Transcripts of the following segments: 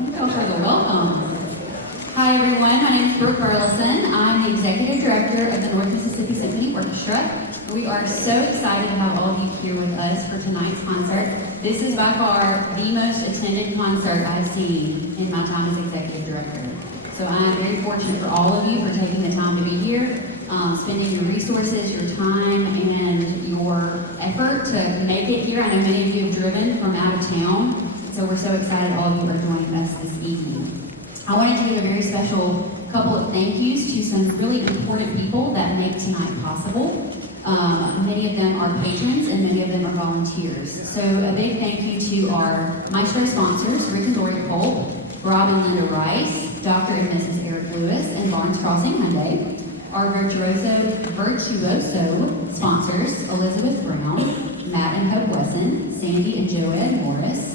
Thank you all for the welcome. Hi everyone, my name is Brooke Burleson. I'm the Executive Director of the North Mississippi Symphony Orchestra. We are so excited to have all of you here with us for tonight's concert. This is by far the most attended concert I've seen in my time as Executive Director. So I'm very fortunate for all of you for taking the time to be here, spending your resources, your time, and your effort to make it here. I know many of you have driven from out of town, so we're so excited all of you are joining us this evening. I wanted to give a very special couple of thank yous to some really important people that make tonight possible. Many of them are patrons and many of them are volunteers. So a big thank you to our Maestro sponsors, Rick and Lori Cole, Rob and Linda Rice, Dr. and Mrs. Eric Lewis, and Barnes Crossing Hyundai. Our virtuoso sponsors, Elizabeth Brown, Matt and Hope Wesson, Sandy and Joed Morris,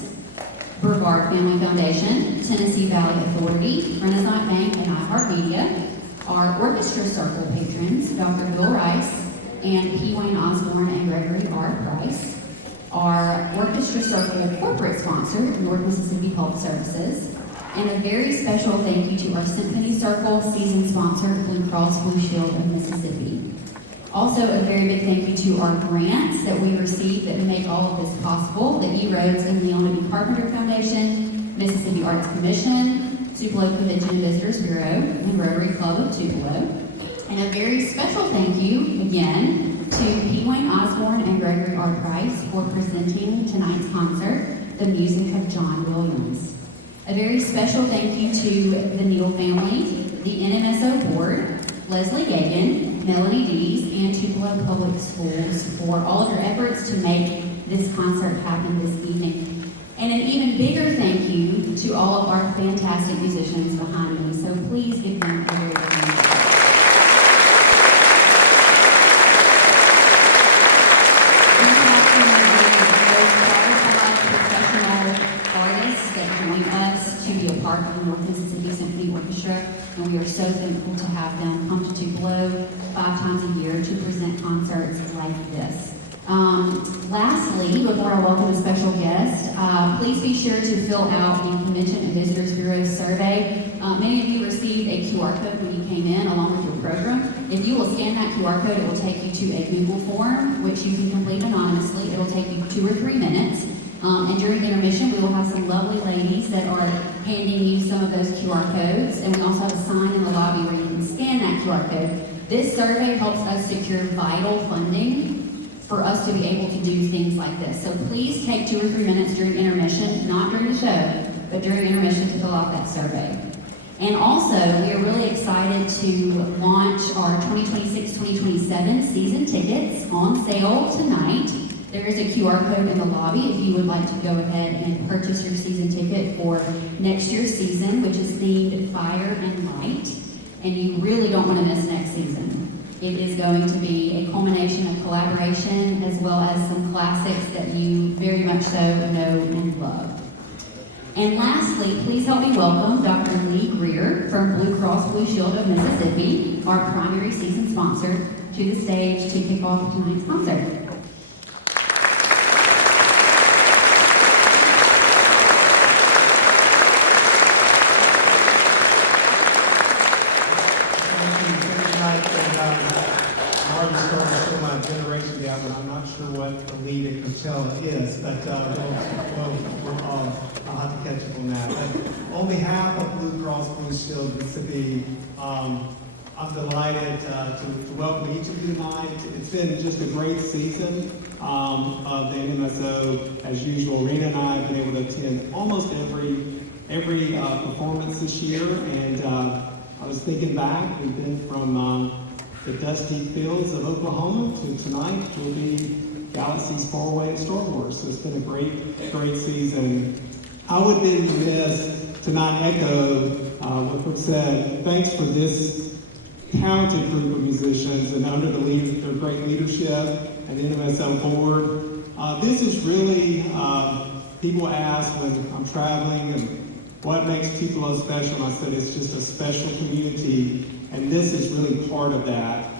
Brevard Family Foundation, Tennessee Valley Authority, Renaissance Bank, and iHeartMedia. Our Orchestra Circle patrons, Dr. Bill Rice, and P. Wayne Osborne and Gregory R. Price. Our Orchestra Circle corporate sponsor, North Mississippi Health Services. And a very special thank you to our Symphony Circle season sponsor, Blue Cross Blue Shield of Mississippi. Also, a very big thank you to our grants that we receive that make all of this possible, the E. Rhodes and Leona B. Carpenter Foundation, Mississippi Arts Commission, Tupelo Convention Visitors Bureau, and Rotary Club of Tupelo. And a very special thank you, again, to P. Wayne Osborne and Gregory R. Price for presenting tonight's concert, The Music of John Williams. A very special thank you to the Neal family, the NMSO board, Leslie Gagan, Melanie Dees, and Tupelo Public Schools for all of your efforts to make this concert happen this evening. And an even bigger thank you to all of our fantastic musicians behind me. So please give them a very big hand. Part of the North Mississippi Symphony Orchestra, and we are so thankful to have them come to Tupelo 5 times a year to present concerts like this. Lastly, before I welcome a special guest, please be sure to fill out the Convention and Visitors Bureau survey. Many of you received a QR code when you came in along with your program. If you will scan that QR code, it will take you to a Google form, which you can complete anonymously. It will take you 2 or 3 minutes. And during intermission, we will have some lovely ladies that are handing you some of those QR codes. And we also have a sign in the lobby where you can scan that QR code. This survey helps us secure vital funding for us to be able to do things like this. So please take 2 or 3 minutes during intermission, not during the show, but during intermission to fill out that survey. And also, we are really excited to launch our 2026-2027 season tickets on sale tonight. There is a QR code in the lobby if you would like to go ahead and purchase your season ticket for next year's season, which is themed Fire and Light. And you really don't want to miss next season. It is going to be a culmination of collaboration as well as some classics that you very much so know and love. And lastly, please help me welcome Dr. Lee Greer from Blue Cross Blue Shield of Mississippi, our primary season sponsor, to the stage to kick off tonight's concert. I'm not sure what the lead at Coachella is, but I'll have to catch up on that. But on behalf of Blue Cross Blue Shield Mississippi, I'm delighted to welcome each of you tonight. It's been just a great season of the NMSO. As usual, Rena and I have been able to attend almost every performance this year, and I was thinking back, we've been from the dusty fields of Oklahoma to tonight will be Galaxy's far away at Star Wars. So it's been a great season. I would be remiss to not echo what Brooke said. Thanks for this talented group of musicians and under their great leadership and NMSO board. This is really, people ask when I'm traveling and what makes Tupelo special, and I said it's just a special community. And this is really part of that.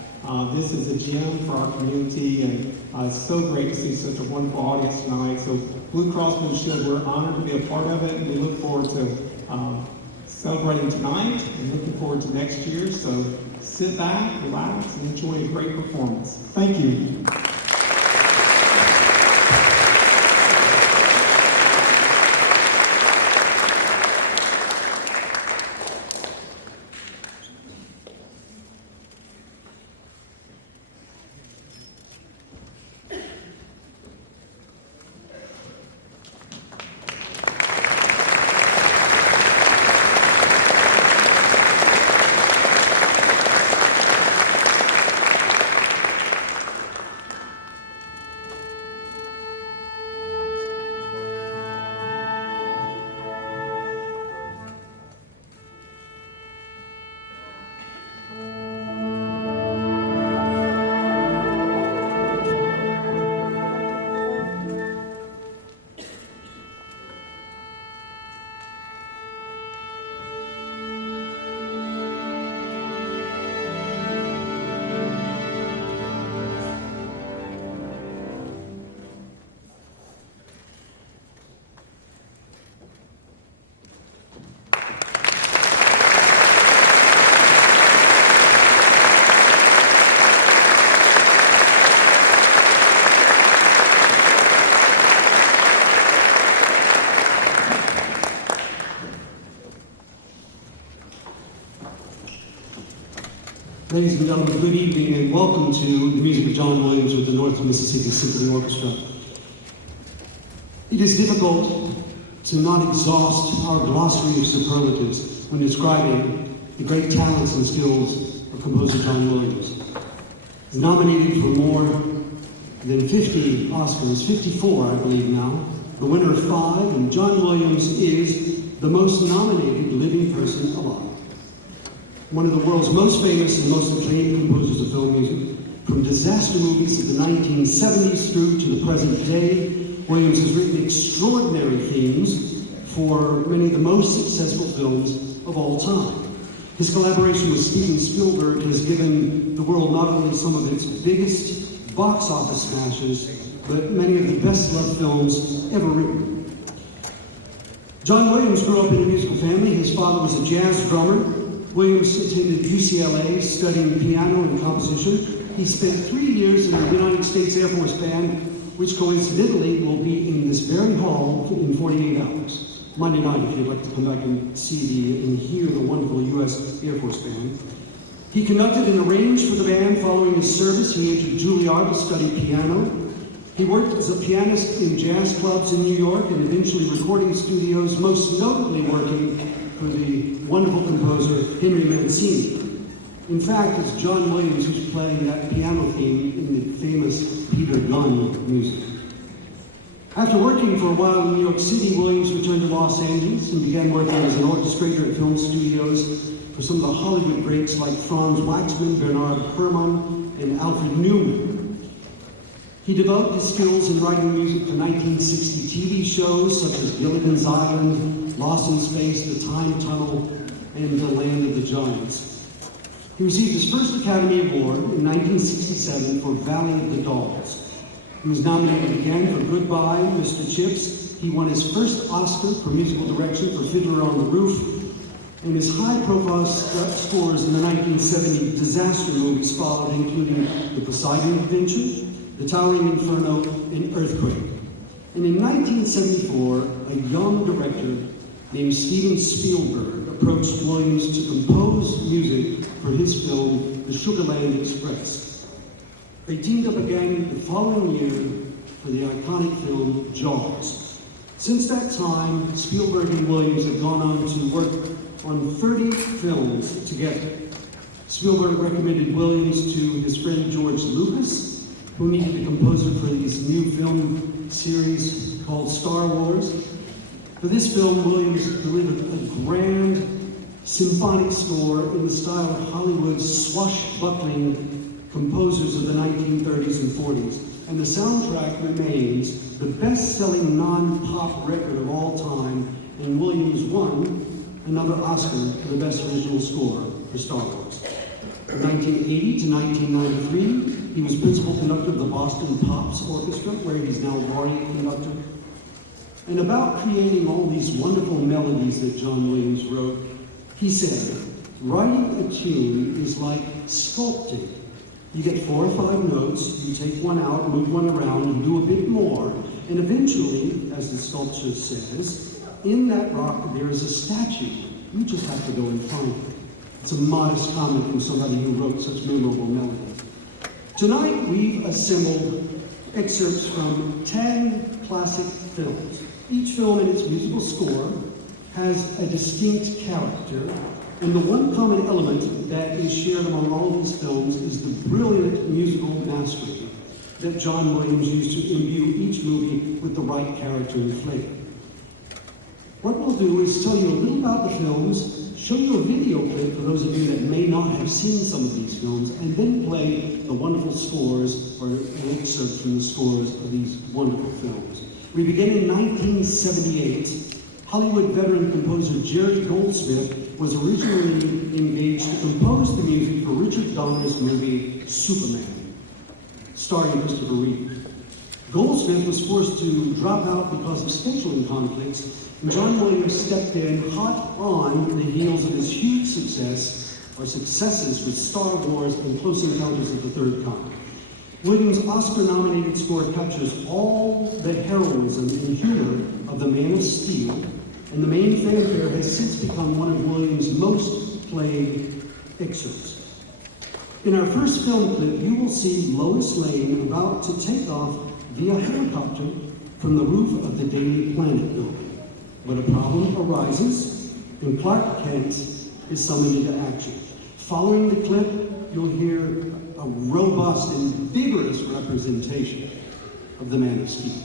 This is a gem for our community, and it's so great to see such a wonderful audience tonight. So Blue Cross Blue Shield, we're honored to be a part of it, and we look forward to celebrating tonight and looking forward to next year. So sit back, relax, and enjoy a great performance. Thank you. Ladies and gentlemen, good evening and welcome to the music of John Williams with the North Mississippi Symphony Orchestra. It is difficult to not exhaust our glossary of superlatives when describing the great talents and skills of composer John Williams. He's nominated for more than 50 Oscars, 54 I believe now, the winner of 5, and John Williams is the most nominated living person alive. One of the world's most famous and most acclaimed composers of film music, from disaster movies of the 1970s through to the present day, Williams has written extraordinary themes for many of the most successful films of all time. His collaboration with Steven Spielberg has given the world not only some of its biggest box office smashes, but many of the best-loved films ever written. John Williams grew up in a musical family. His father was a jazz drummer. Williams attended UCLA studying piano and composition. He spent 3 years in the United States Air Force Band, which coincidentally will be in this very hall in 48 hours. Monday night, if you'd like to come back and see and hear the wonderful U.S. Air Force Band. He conducted and arranged for the band. Following his service, he entered Juilliard to study piano. He worked as a pianist in jazz clubs in New York and eventually recording studios, most notably working for the wonderful composer Henry Mancini. In fact, it's John Williams who's playing that piano theme in the famous Peter Gunn music. After working for a while in New York City, Williams returned to Los Angeles and began working as an orchestrator at film studios for some of the Hollywood greats like Franz Waxman, Bernard Herrmann, and Alfred Newman. He developed his skills in writing music for 1960 TV shows such as Gilligan's Island, Lost in Space, The Time Tunnel, and The Land of the Giants. He received his first Academy Award in 1967 for Valley of the Dolls. He was nominated again for Goodbye, Mr. Chips. He won his first Oscar for musical direction for Fiddler on the Roof, and his high-profile scores in the 1970 disaster movies followed, including The Poseidon Adventure, The Towering Inferno, and Earthquake. And in 1974, a young director named Steven Spielberg approached Williams to compose music for his film, The Sugarland Express. They teamed up again the following year for the iconic film, Jaws. Since that time, Spielberg and Williams have gone on to work on 30 films together. Spielberg recommended Williams to his friend George Lucas, who needed a composer for his new film series called Star Wars. For this film, Williams delivered a grand symphonic score in the style of Hollywood's swashbuckling composers of the 1930s and 40s. And the soundtrack remains the best-selling non-pop record of all time, and Williams won another Oscar for the Best Original Score for Star Wars. From 1980 to 1993, he was principal conductor of the Boston Pops Orchestra, where he's now laureate conductor. And about creating all these wonderful melodies that John Williams wrote, he said, writing a tune is like sculpting. You get 4 or 5 notes, you take one out, move one around, and do a bit more, and eventually, as the sculpture says, in that rock there is a statue. You just have to go and find it. It's a modest comment from somebody who wrote such memorable melodies. Tonight we've assembled excerpts from 10 classic films. Each film in its musical score has a distinct character, and the one common element that is shared among all of these films is the brilliant musical mastery that John Williams used to imbue each movie with the right character and flavor. What we'll do is tell you a little about the films, show you a video clip for those of you that may not have seen some of these films, and then play the wonderful scores or an excerpt from the scores of these wonderful films. We begin in 1978. Hollywood veteran composer Jerry Goldsmith was originally engaged to compose the music for Richard Donner's movie Superman, starring Christopher Reeve. Goldsmith was forced to drop out because of scheduling conflicts, and John Williams stepped in hot on the heels of his huge successes with Star Wars and Close Encounters of the Third Kind. Williams' Oscar-nominated score captures all the heroism and humor of the Man of Steel, and the main fanfare has since become one of Williams' most played excerpts. In our first film clip, you will see Lois Lane about to take off via helicopter from the roof of the Daily Planet building. But a problem arises, and Clark Kent is summoned into action. Following the clip, you'll hear a robust and vigorous representation of the Man of Steel.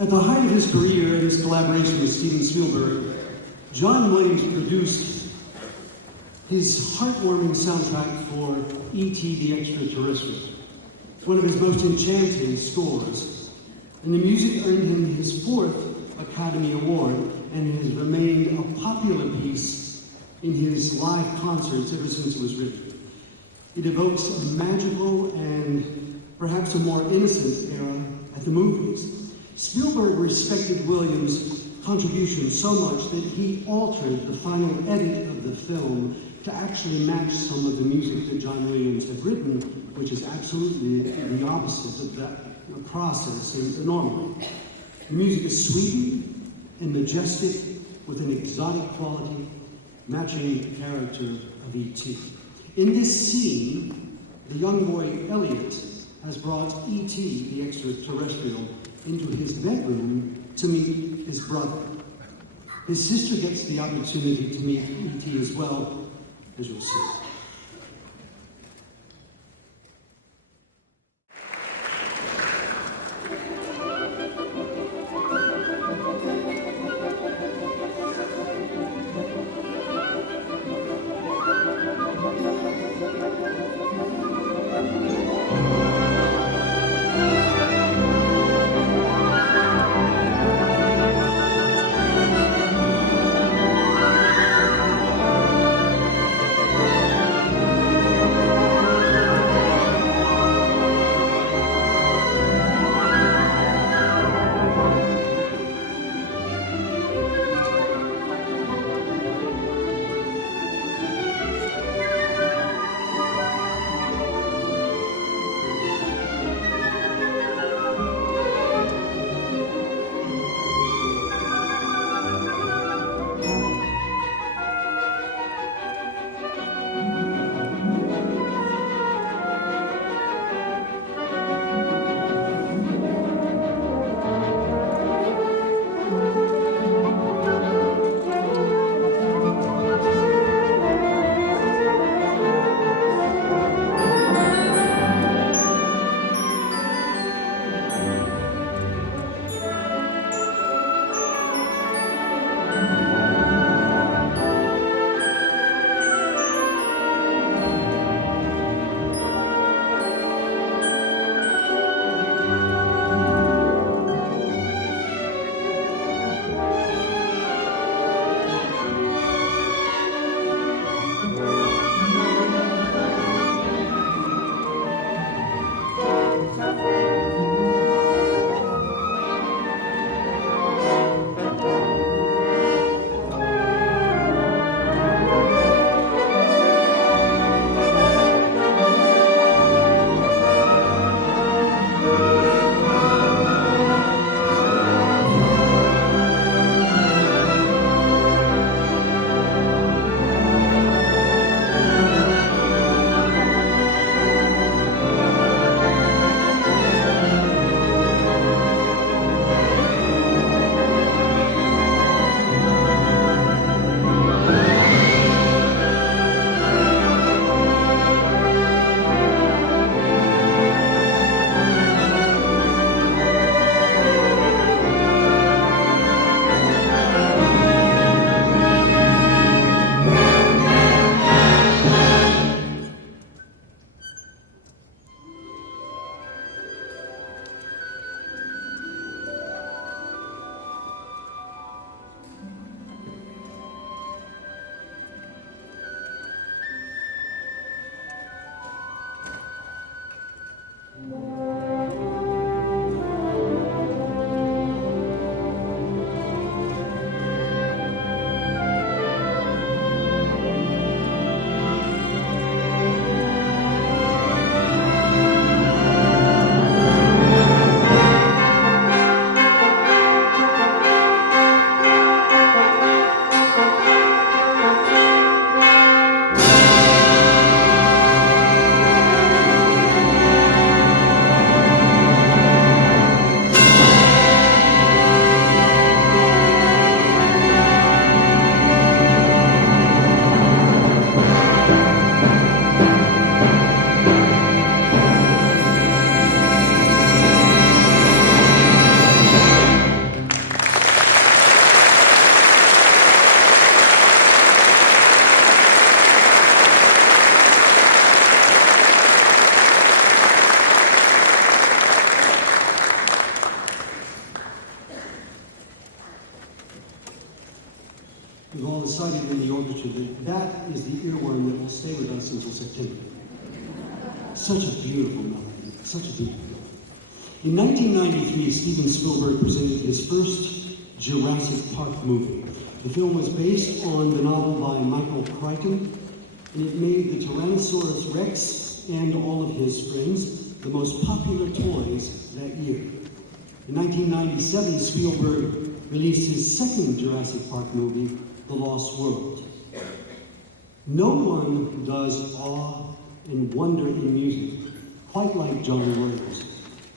At the height of his career and his collaboration with Steven Spielberg, John Williams produced his heartwarming soundtrack for E.T. the Extraterrestrial, one of his most enchanting scores. And the music earned him his 4th Academy Award and has remained a popular piece in his live concerts ever since it was written. It evokes a magical and perhaps a more innocent era at the movies. Spielberg respected Williams' contribution so much that he altered the final edit of the film to actually match some of the music that John Williams had written, which is absolutely the opposite of that process normally. The music is sweet and majestic with an exotic quality matching the character of E.T. In this scene, the young boy Elliot has brought E.T. the Extraterrestrial into his bedroom to meet his brother. His sister gets the opportunity to meet E.T. as well, as you'll see. we've all decided in the orchestra that that is the earworm that will stay with us until September. Such a beautiful melody, such a beautiful melody. In 1993, Steven Spielberg presented his first Jurassic Park movie. The film was based on the novel by Michael Crichton, and it made the Tyrannosaurus Rex and all of his friends the most popular toys that year. In 1997, Spielberg released his second Jurassic Park movie, The Lost World. No one does awe and wonder in music quite like John Williams,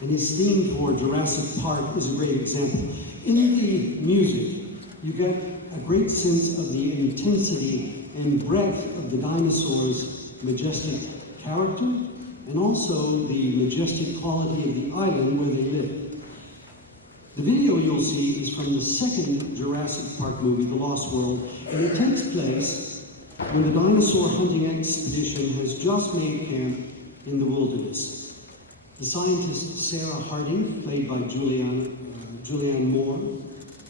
and his theme for Jurassic Park is a great example. In the music, you get a great sense of the intensity and breadth of the dinosaurs' majestic character, and also the majestic quality of the island where they live. The video you'll see is from the second Jurassic Park movie, The Lost World, and it takes place when the dinosaur hunting expedition has just made camp in the wilderness. The scientist Sarah Harding, played by Julianne Moore,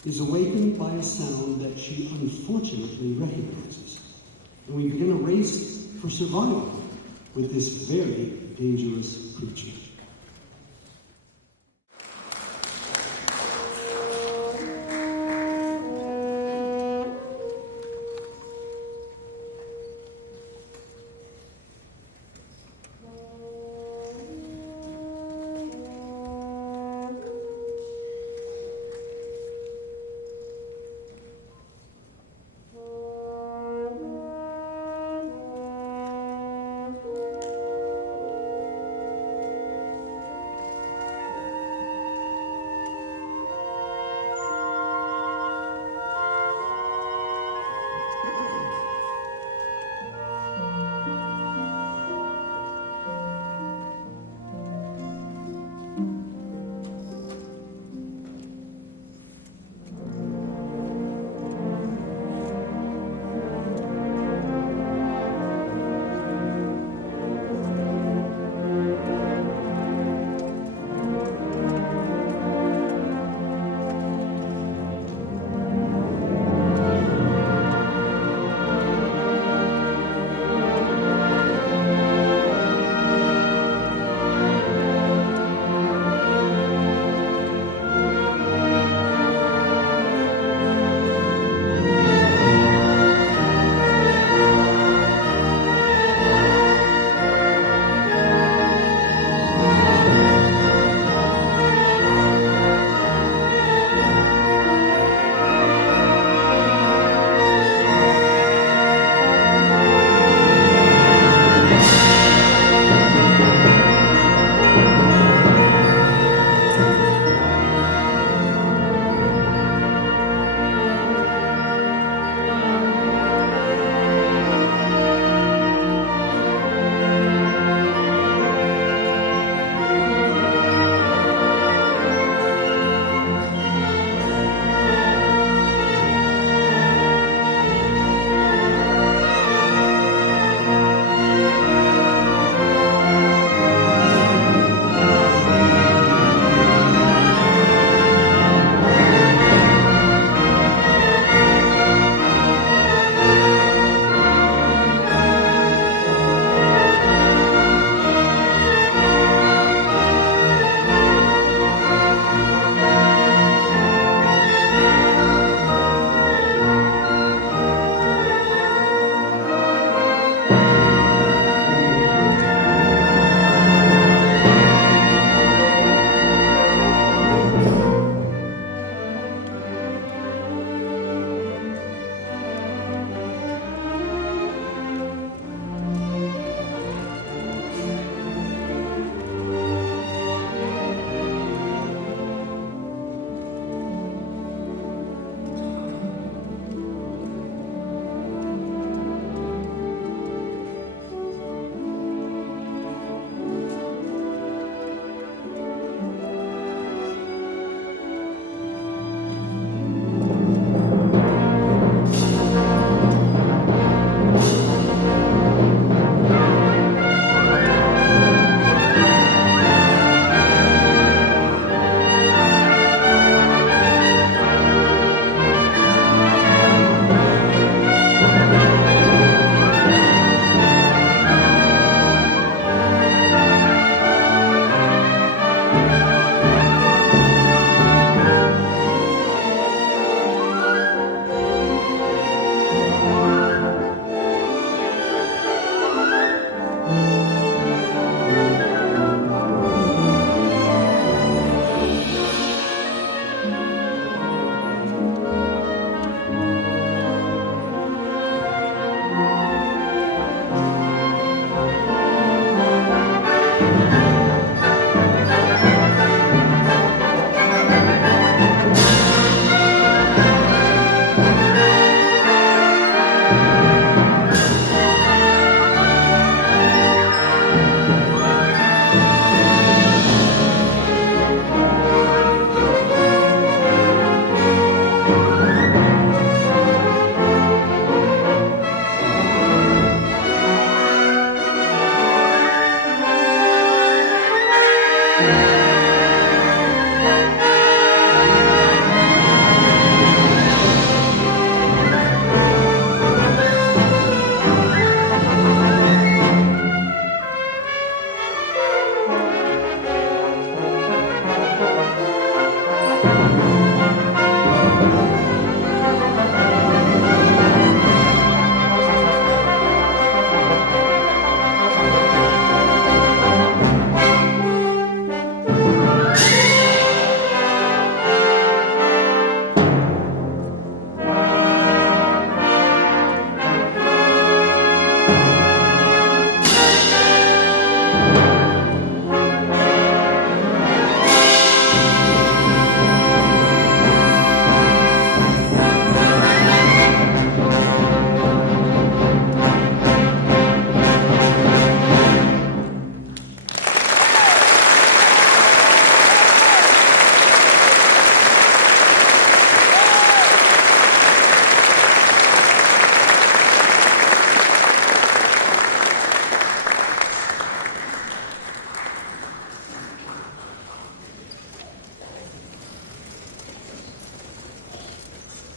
is awakened by a sound that she unfortunately recognizes. And we begin a race for survival with this very dangerous creature.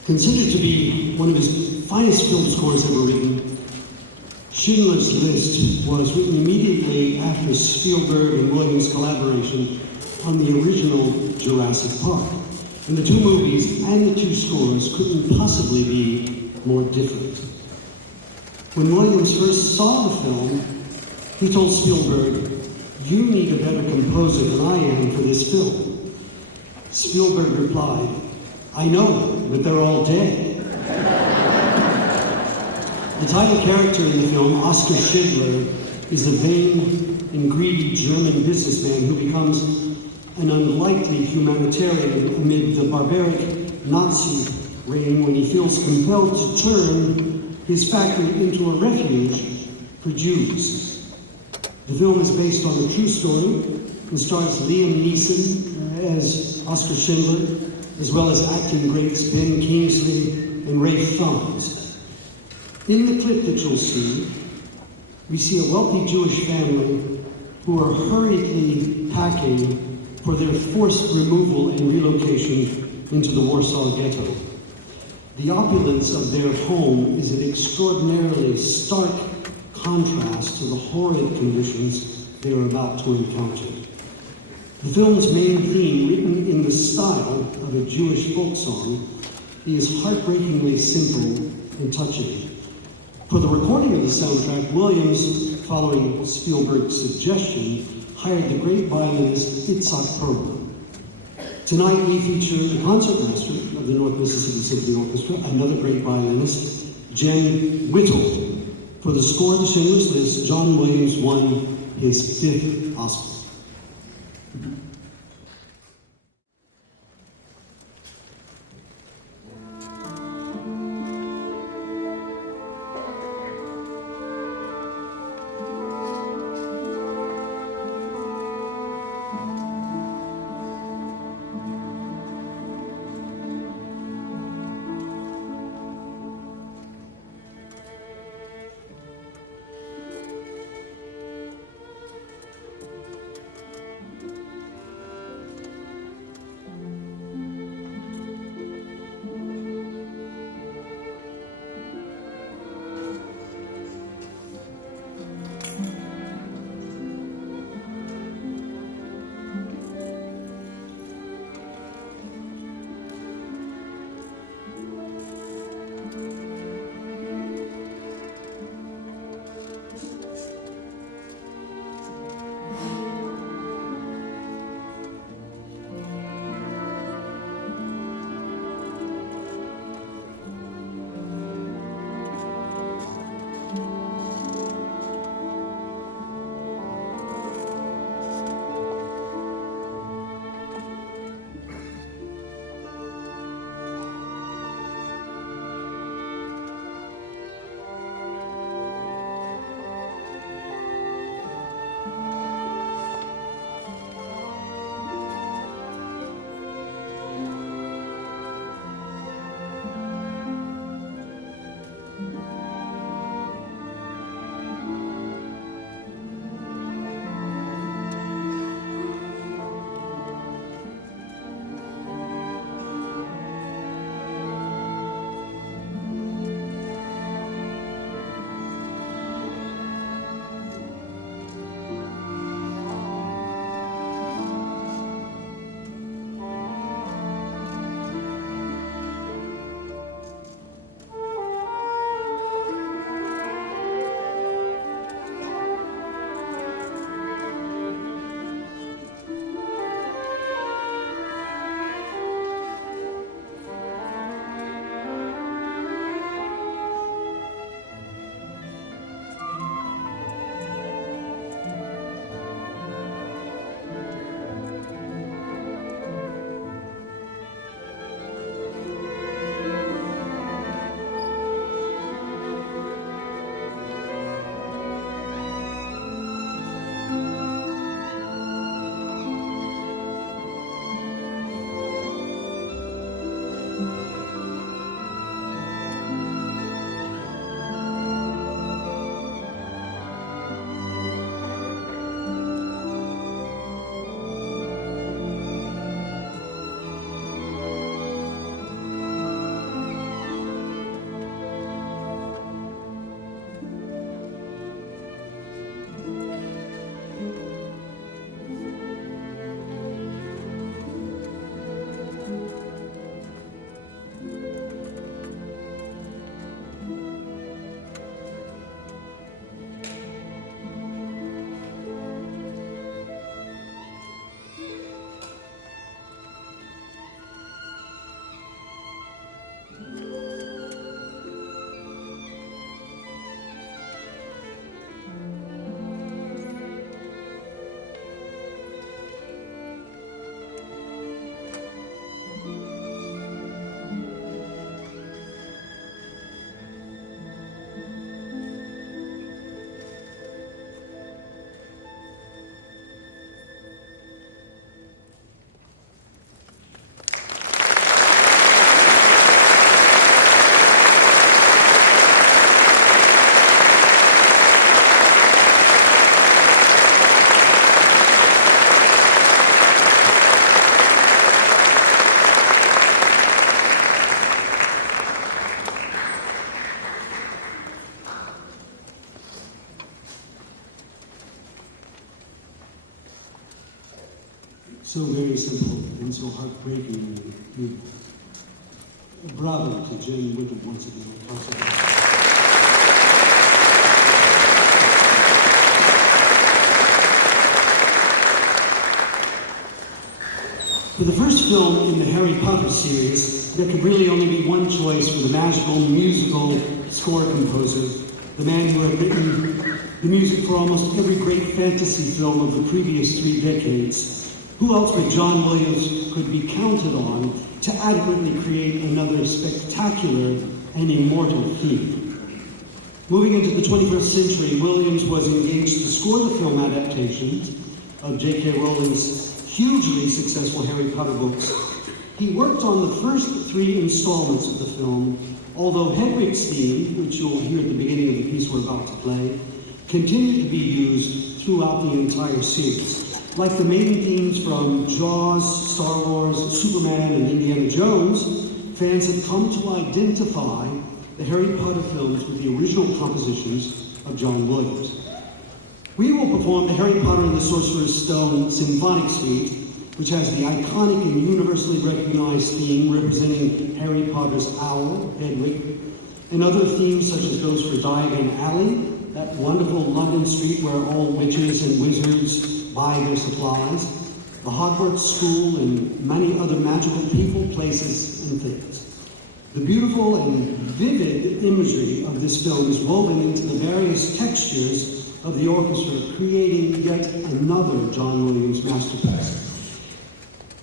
Considered to be one of his finest film scores ever written, Schindler's List was written immediately after Spielberg and Williams' collaboration on the original Jurassic Park. And the two movies and the two scores couldn't possibly be more different. When Williams first saw the film, he told Spielberg, "You need a better composer than I am for this film." Spielberg replied, "I know, but they're all dead." The title character in the film, Oskar Schindler, is a vain and greedy German businessman who becomes an unlikely humanitarian amid the barbaric Nazi reign when he feels compelled to turn his factory into a refuge for Jews. The film is based on a true story and stars Liam Neeson as Oskar Schindler, as well as acting greats Ben Kingsley and Ralph Fiennes. In the clip that you'll see, we see a wealthy Jewish family who are hurriedly packing for their forced removal and relocation into the Warsaw Ghetto. The opulence of their home is an extraordinarily stark contrast to the horrid conditions they are about to encounter. The film's main theme, written in the style of a Jewish folk song, is heartbreakingly simple and touching. For the recording of the soundtrack, Williams, following Spielberg's suggestion, hired the great violinist Itzhak Perlman. Tonight we feature the concertmaster of the North Mississippi Symphony Orchestra, another great violinist, Jen Whittle. For the score to Schindler's List, John Williams won his 5th Oscar. so very simple and so heartbreakingly beautiful. Bravo to Jane Wicked once again. For the first film in the Harry Potter series, there could really only be one choice for the magical musical score composer, the man who had written the music for almost every great fantasy film of the previous 3 decades. Who else but John Williams could be counted on to adequately create another spectacular and immortal theme? Moving into the 21st century, Williams was engaged to score the film adaptations of J.K. Rowling's hugely successful Harry Potter books. He worked on the first 3 installments of the film, although Hedwig's theme, which you'll hear at the beginning of the piece we're about to play, continued to be used throughout the entire series. Like the main themes from Jaws, Star Wars, Superman, and Indiana Jones, fans have come to identify the Harry Potter films with the original compositions of John Williams. We will perform the Harry Potter and the Sorcerer's Stone Symphonic Suite, which has the iconic and universally recognized theme representing Harry Potter's owl, Hedwig, and other themes such as those for Diagon Alley, that wonderful London street where all witches and wizards buy their supplies, the Hogwarts School, and many other magical people, places, and things. The beautiful and vivid imagery of this film is woven into the various textures of the orchestra, creating yet another John Williams masterpiece.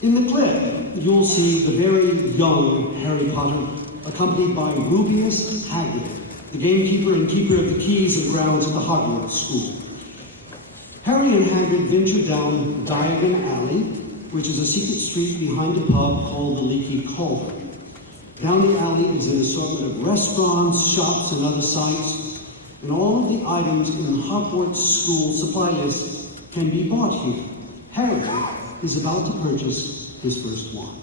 In the clip, you'll see the very young Harry Potter, accompanied by Rubeus Hagrid, the gamekeeper and keeper of the keys and grounds of the Hogwarts School. Harry and Hagrid venture down Diagon Alley, which is a secret street behind a pub called the Leaky Cauldron. Down the alley is an assortment of restaurants, shops, and other sites, and all of the items in Hogwarts School supply list can be bought here. Harry is about to purchase his first wand.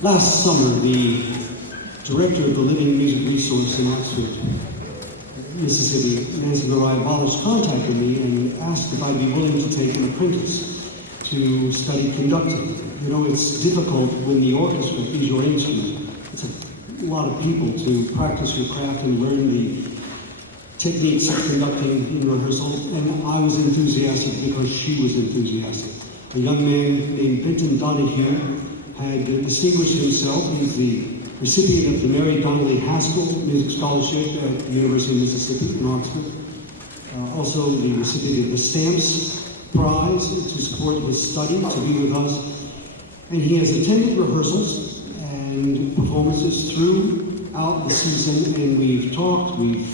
Last summer, the director of the Living Music Resource in Oxford, Mississippi, Nancy Mariah Ballard, contacted me and asked if I'd be willing to take an apprentice to study conducting. You know, it's difficult when the orchestra is your instrument. It's a lot of people to practice your craft and learn the techniques of conducting in rehearsal, and I was enthusiastic because she was enthusiastic. A young man named Benton Donahue had distinguished himself. He's the recipient of the Mary Donnelly Haskell Music Scholarship at the University of Mississippi in Oxford. Also the recipient of the Stamps Prize to support his study, to be with us. And he has attended rehearsals and performances throughout the season, and we've talked, we've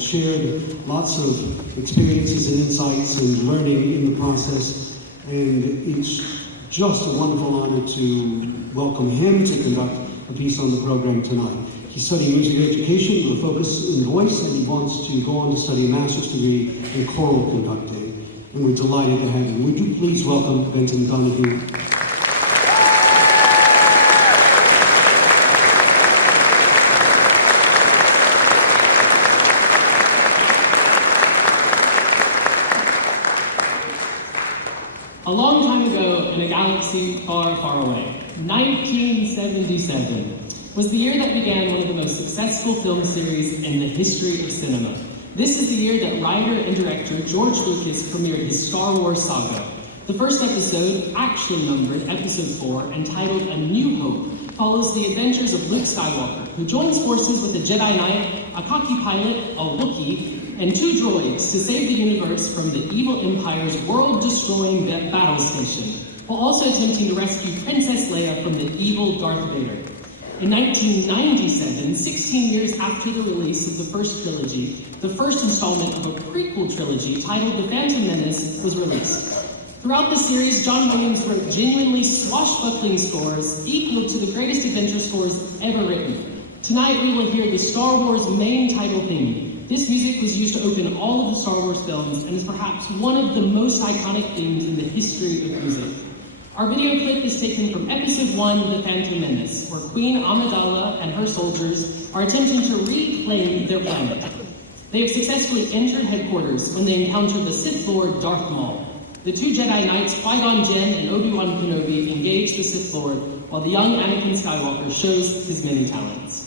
shared lots of experiences and insights and learning in the process, and it's just a wonderful honor to welcome him to conduct a piece on the program tonight. He's studying music education with a focus in voice, and he wants to go on to study a master's degree in choral conducting. And we're delighted to have him. Would you please welcome Benton Donahue? A long time ago, in a galaxy far, far away, 1977 was the year that began one of the most successful film series in the history of cinema. This is the year that writer and director George Lucas premiered his Star Wars saga. The first episode, actually numbered Episode 4, entitled A New Hope, follows the adventures of Luke Skywalker, who joins forces with a Jedi Knight, a cocky pilot, a Wookiee, and 2 droids to save the universe from the evil Empire's world-destroying battle station, while also attempting to rescue Princess Leia from the evil Darth Vader. In 1997, 16 years after the release of the first trilogy, the first installment of a prequel trilogy titled The Phantom Menace was released. Throughout the series, John Williams wrote genuinely swashbuckling scores equal to the greatest adventure scores ever written. Tonight we will hear the Star Wars main title theme. This music was used to open all of the Star Wars films and is perhaps one of the most iconic themes in the history of music. Our video clip is taken from Episode 1, The Phantom Menace, where Queen Amidala and her soldiers are attempting to reclaim their planet. They have successfully entered headquarters when they encounter the Sith Lord Darth Maul. The 2 Jedi Knights, Qui-Gon Jinn and Obi-Wan Kenobi, engage the Sith Lord, while the young Anakin Skywalker shows his many talents.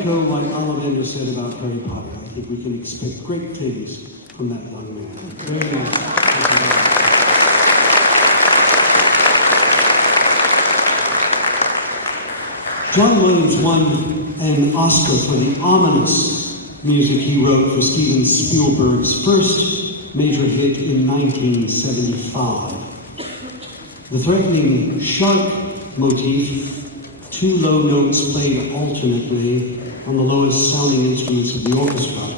echo what Ollivander said about Harry Potter. I think we can expect great things from that young man. Very nice. Thank you very much. John Williams won an Oscar for the ominous music he wrote for Steven Spielberg's first major hit in 1975. The threatening shark motif, two low notes played alternately on the lowest sounding instruments of the orchestra,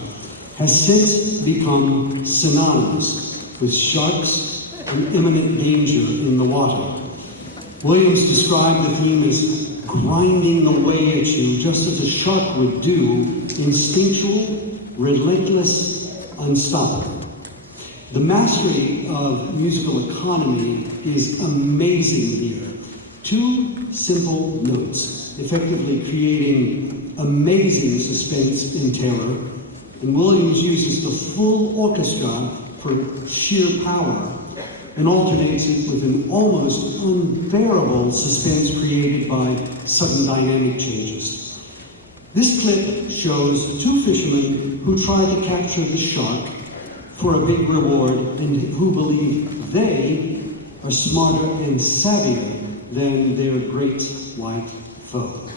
has since become synonymous with sharks and imminent danger in the water. Williams described the theme as grinding away at you just as a shark would do, instinctual, relentless, unstoppable. The mastery of musical economy is amazing here. Two simple notes, effectively creating amazing suspense and terror, and Williams uses the full orchestra for sheer power and alternates it with an almost unbearable suspense created by sudden dynamic changes. This clip shows two fishermen who try to capture the shark for a big reward and who believe they are smarter and savvier than their great white foe.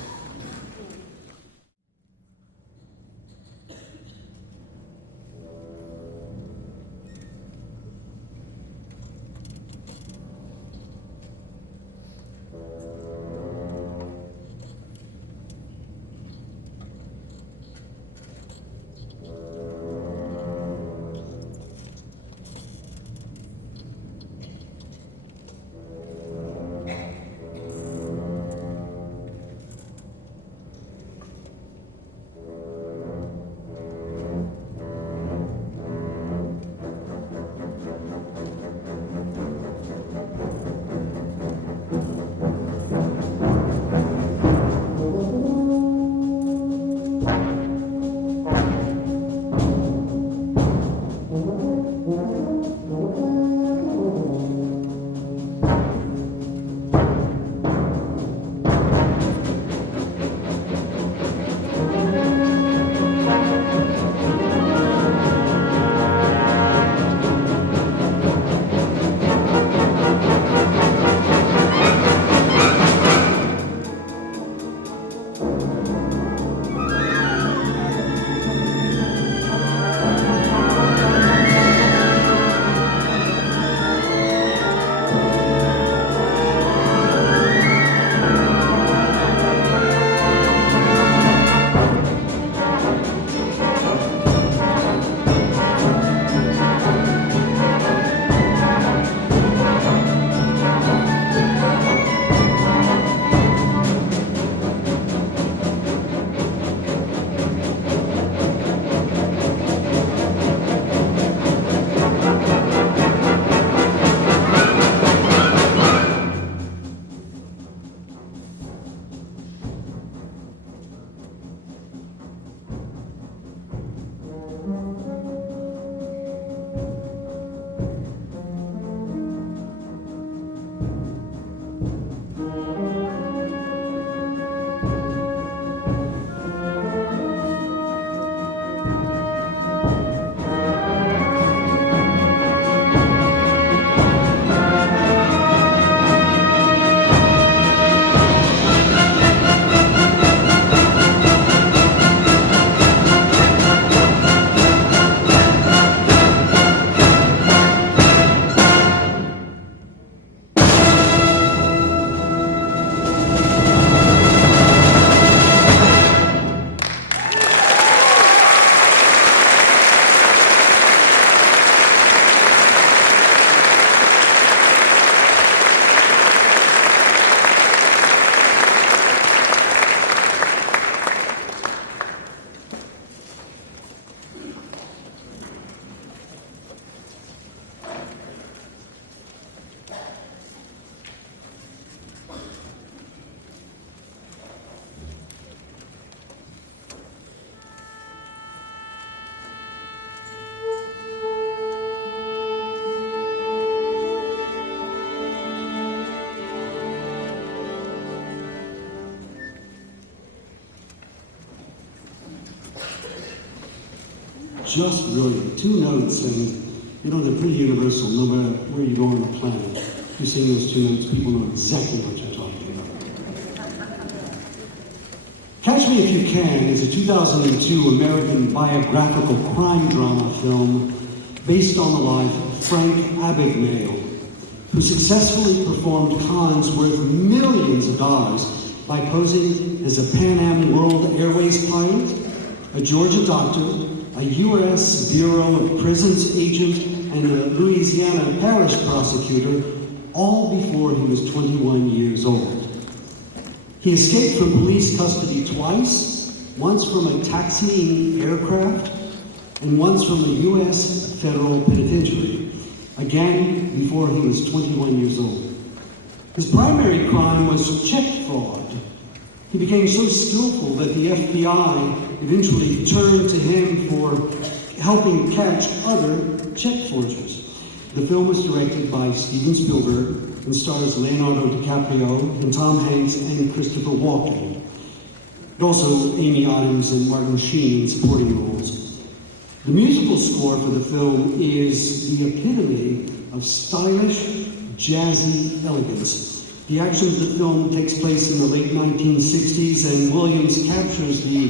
just brilliant. 2 notes, and you know, they're pretty universal, no matter where you go on the planet. You sing those 2 notes, people know exactly what you're talking about. Catch Me If You Can is a 2002 American biographical crime drama film based on the life of Frank Abagnale, who successfully performed cons worth millions of dollars by posing as a Pan Am World Airways pilot, a Georgia doctor, a U.S. Bureau of Prisons agent, and a Louisiana parish prosecutor, all before he was 21 years old. He escaped from police custody twice, once from a taxiing aircraft, and once from the U.S. federal penitentiary, again before he was 21 years old. His primary crime was check fraud. He became so skillful that the FBI eventually turned to him for helping catch other check forgers. The film was directed by Steven Spielberg and stars Leonardo DiCaprio and Tom Hanks and Christopher Walken. And also Amy Adams and Martin Sheen in supporting roles. The musical score for the film is the epitome of stylish, jazzy elegance. The action of the film takes place in the late 1960s, and Williams captures the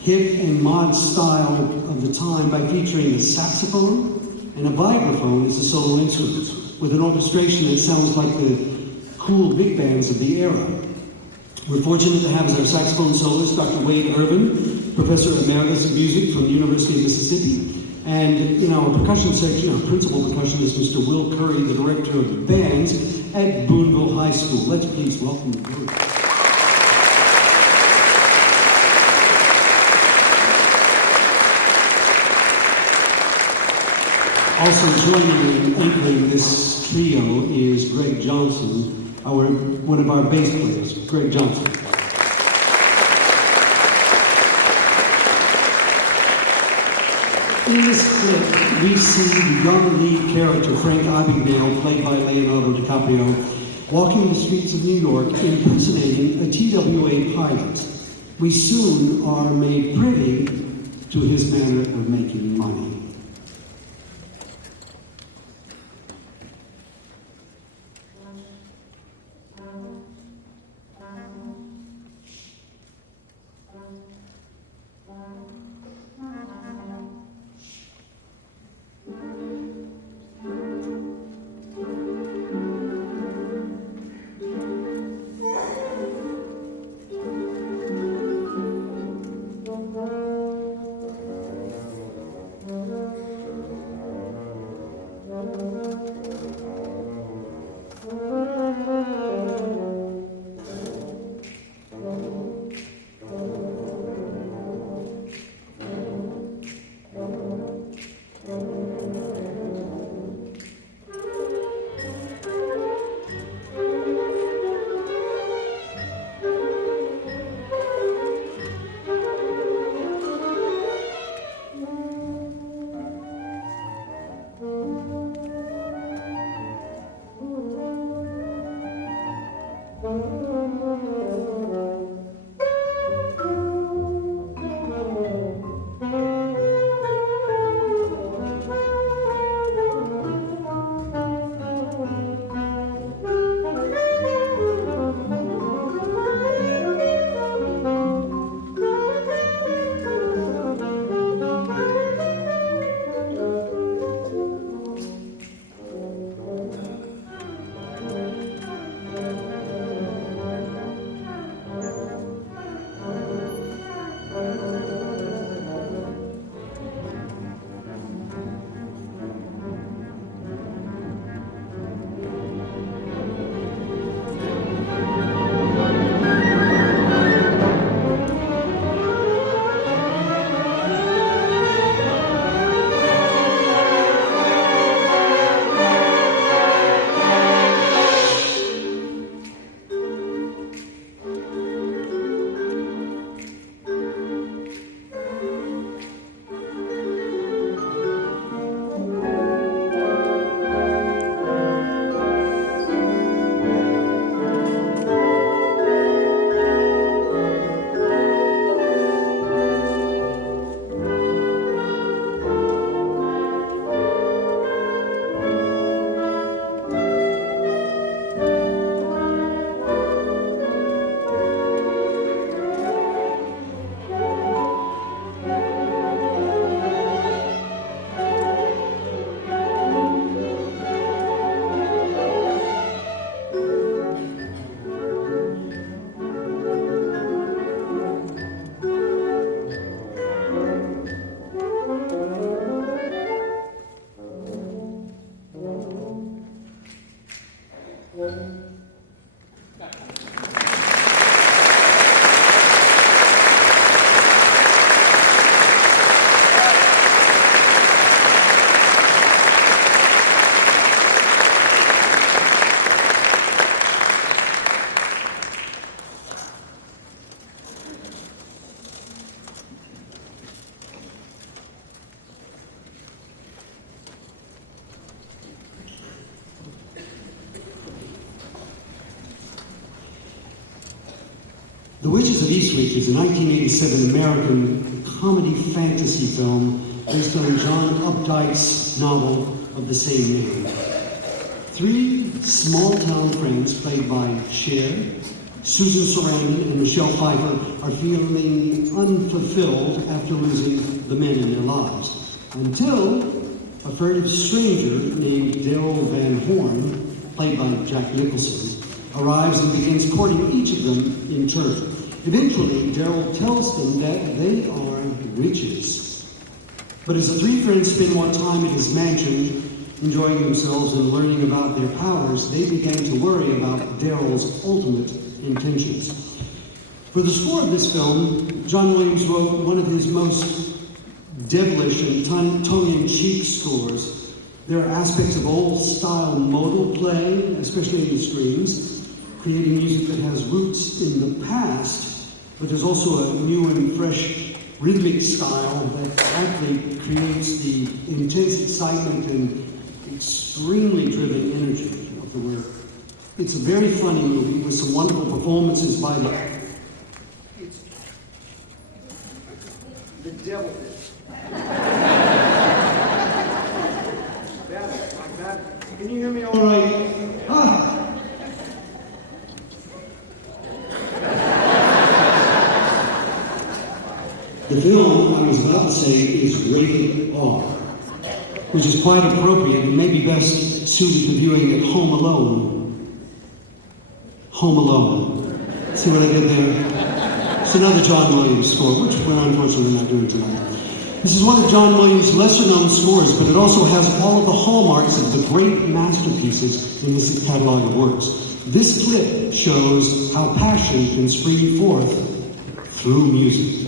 hip and mod style of the time by featuring a saxophone and a vibraphone as a solo instrument, with an orchestration that sounds like the cool big bands of the era. We're fortunate to have as our saxophone soloist Dr. Wade Irvin, Professor Emeritus of Music from the University of Mississippi, and in our percussion section, our principal percussionist, Mr. Will Curry, the director of the bands at Boonville High School. Let's please welcome the group. Also joining in anchoring this trio is Greg Johnson, one of our bass players. Greg Johnson. In this clip, we see the young lead character, Frank Abagnale, played by Leonardo DiCaprio, walking the streets of New York impersonating a TWA pilot. We soon are made privy to his manner of making money. The Witches of Eastwick is a 1987 American comedy fantasy film based on John Updike's novel of the same name. Three small-town friends, played by Cher, Susan Sarandon, and Michelle Pfeiffer, are feeling unfulfilled after losing the men in their lives, until a furtive stranger named Daryl Van Horn, played by Jack Nicholson, arrives and begins courting each of them in turn. Eventually, Daryl tells them that they are witches. But as the three friends spend more time at his mansion, enjoying themselves and learning about their powers, they begin to worry about Daryl's ultimate intentions. For the score of this film, John Williams wrote one of his most devilish and tongue-in-cheek scores. There are aspects of old-style modal play, especially in the strings, creating music that has roots in the past, but there's also a new and fresh rhythmic style that actually creates the intense excitement and extremely driven energy of the work. It's a very funny movie with some wonderful performances by the devil did. Like that. Can you hear me all right? Ah. The film, I was about to say, is rated R, which is quite appropriate and maybe best suited to viewing at home alone. Home Alone. See what I did there? It's another John Williams score, which we're unfortunately not doing tonight. This is one of John Williams' lesser-known scores, but it also has all of the hallmarks of the great masterpieces in his catalog of works. This clip shows how passion can spring forth through music.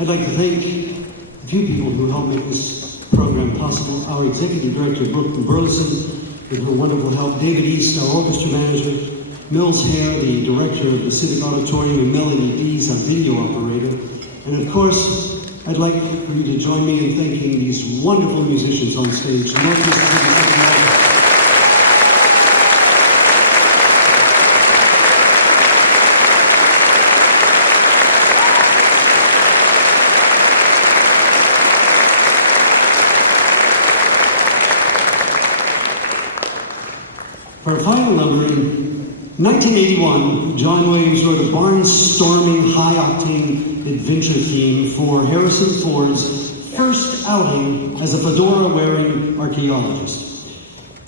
I'd like to thank a few people who helped make this program possible. Our executive director, Brooke Burleson, with her wonderful help, David East, our orchestra manager, Mills Hare, the director of the Civic Auditorium, and Melanie Dees, our video operator. And of course, I'd like for you to join me in thanking these wonderful musicians on stage. For a final number, in 1981, John Williams wrote a barnstorming, high-octane adventure theme for Harrison Ford's first outing as a fedora-wearing archaeologist.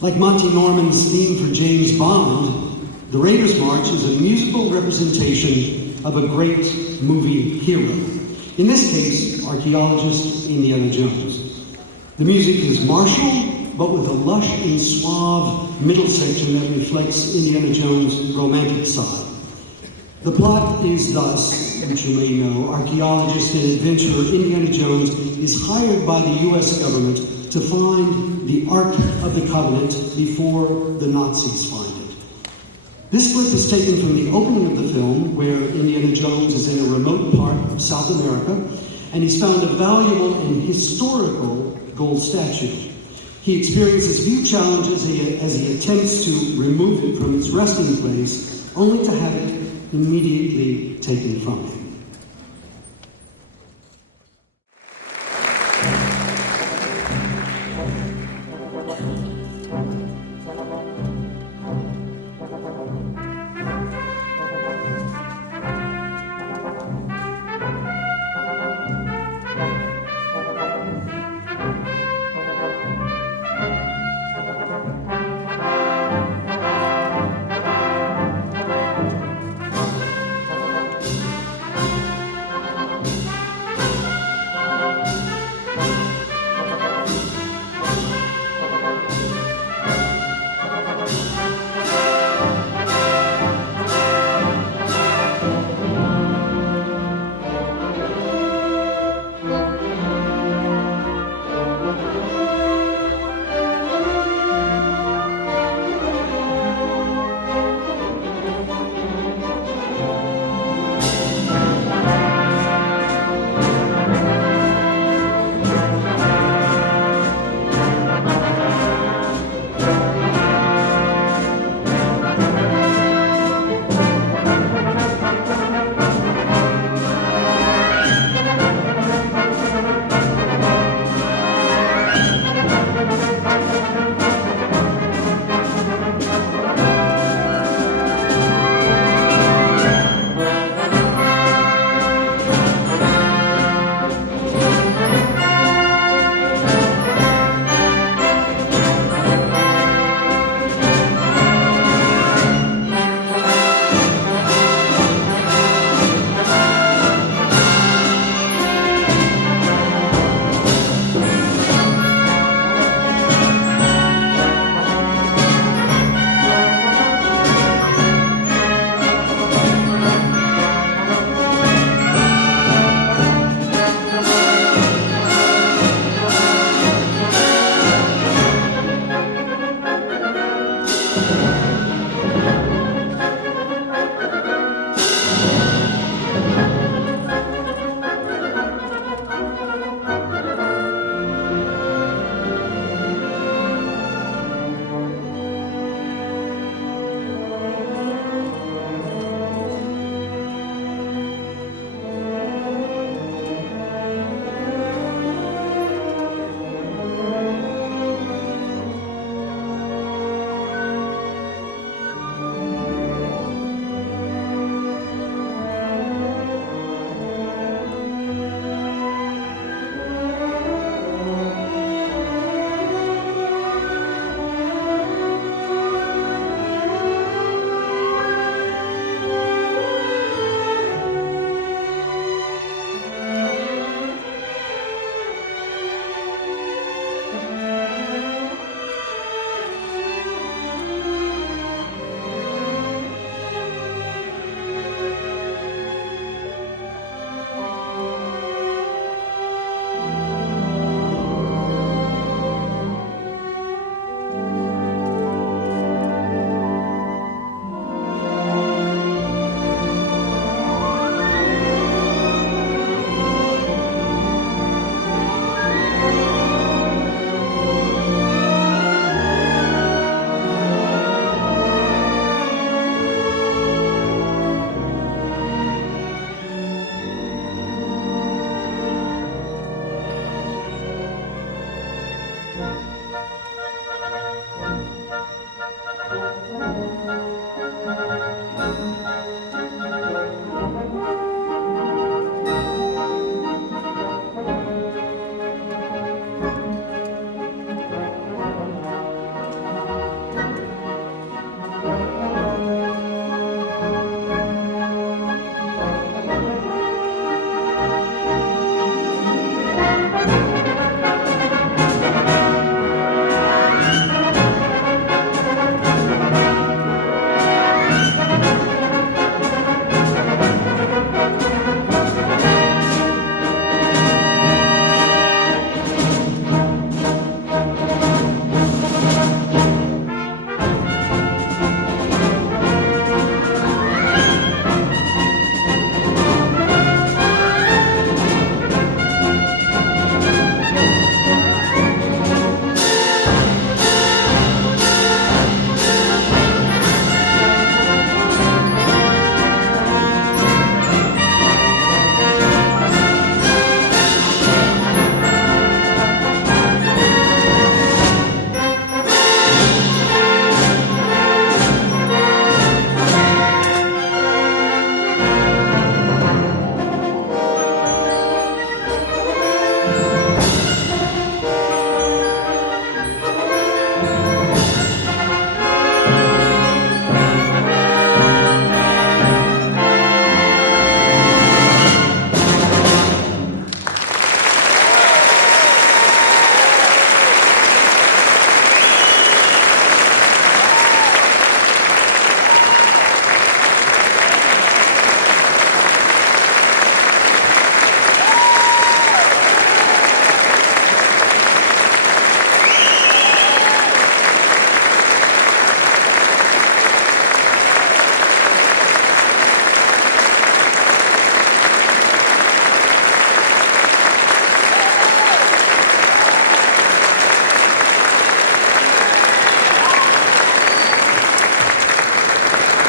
Like Monty Norman's theme for James Bond, the Raiders March is a musical representation of a great movie hero. In this case, archaeologist Indiana Jones. The music is martial, but with a lush and suave middle section that reflects Indiana Jones' romantic side. The plot is thus, which you may know, archaeologist and adventurer Indiana Jones is hired by the U.S. government to find the Ark of the Covenant before the Nazis find it. This clip is taken from the opening of the film, where Indiana Jones is in a remote part of South America, and he's found a valuable and historical gold statue. He experiences few challenges as he attempts to remove it from its resting place, only to have it immediately taken from him.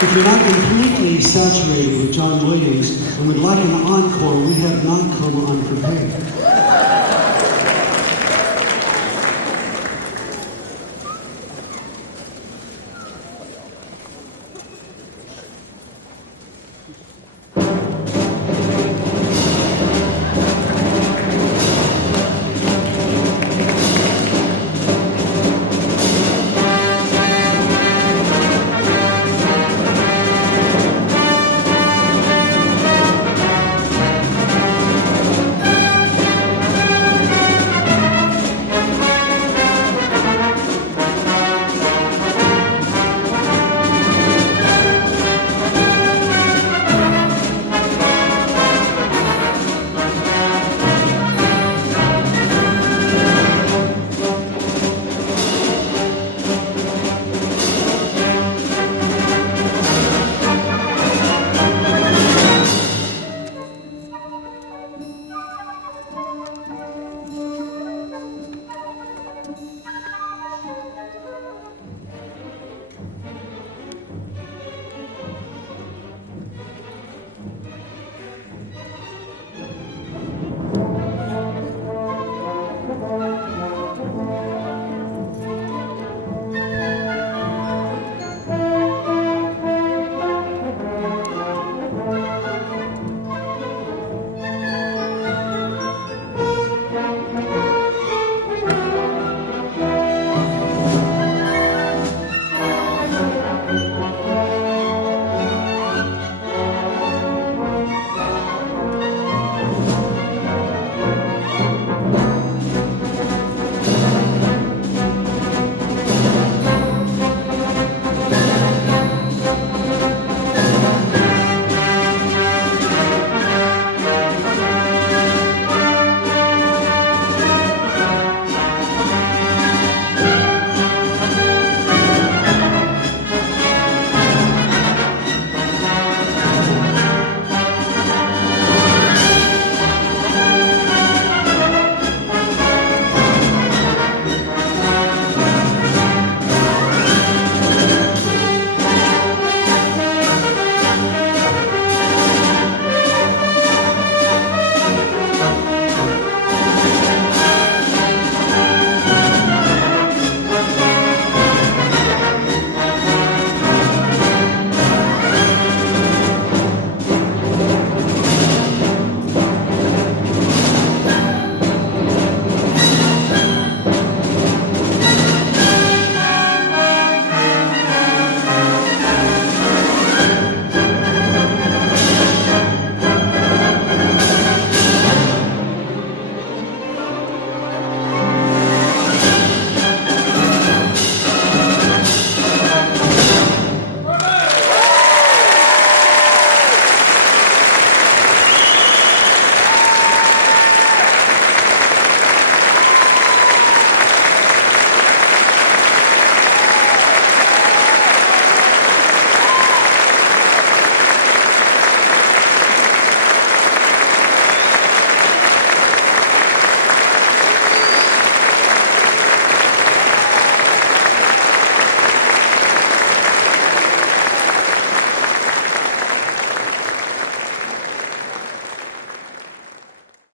If you're not completely saturated with John Williams and would like an encore, we have not come unprepared.